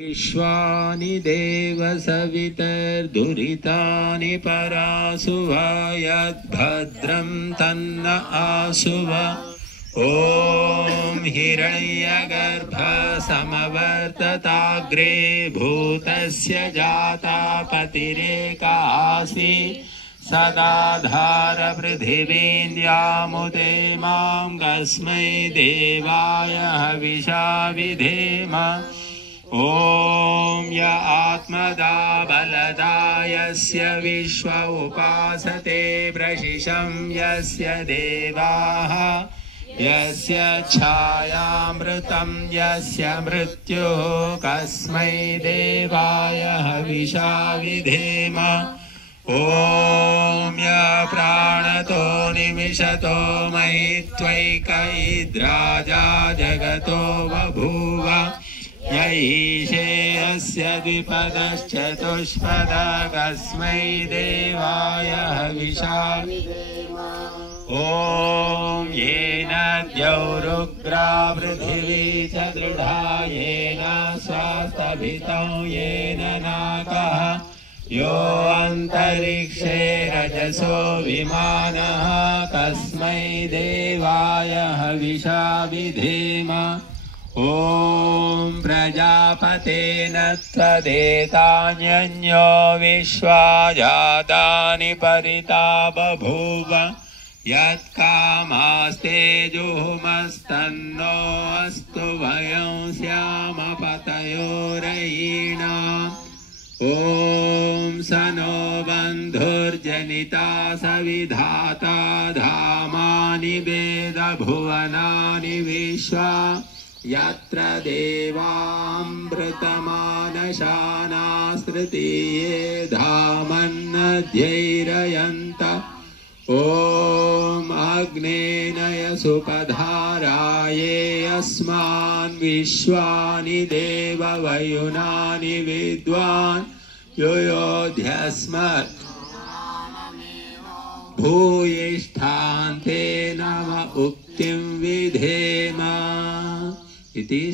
विश्वानि देव सवितर्दुरितानि परासुव यद्भद्रं तन्न आसुव। ॐ हिरण्यगर्भ समवर्तताग्रे भूतस्य जाता पतिरेकासि सदाधार पृथिवीन्द्यामुते मां कस्मै देवाय हविषा विधेम। ॐ य आत्मदा बलदा यस्य विश्व उपासते प्रशिशं यस्य देवाः यस्य छायामृतं यस्य मृत्युः कस्मै देवाय हविषा विधेम। ॐ य प्राणतो निमिषतो महित्वैकैद्राजा जगतो बभूव य ईशे अस्य द्विपदश्चतुष्पद कस्मै देवाय हविषा विधेम। ॐ येन द्यौरुग्रा पृथिवी च दृढा येन स्वास्तभितं येन नाकः यो अन्तरिक्षे रजसो विमानः कस्मै देवाय हविषा विधेम। ॐ प्रजापतेन त्वदेतान्यन्यो विश्वा जातानि परिता बभूव यत्कामास्ते जुहुमस्तन्नो अस्तु वयं स्याम पतयोरयीणाम्। ॐ स नो बन्धुर्जनिता सविधाता धामानि वेदभुवनानि विश्वा यत्र देवामृतमानशानास्तृतीये धामन्नध्यैरयन्त। ॐ अग्नेनय सुपधाराये अस्मान् विश्वानि देववयुनानि विद्वान् युयोध्यस्मत् भूयिष्ठान्ते नव उक्तिं विधेम इति।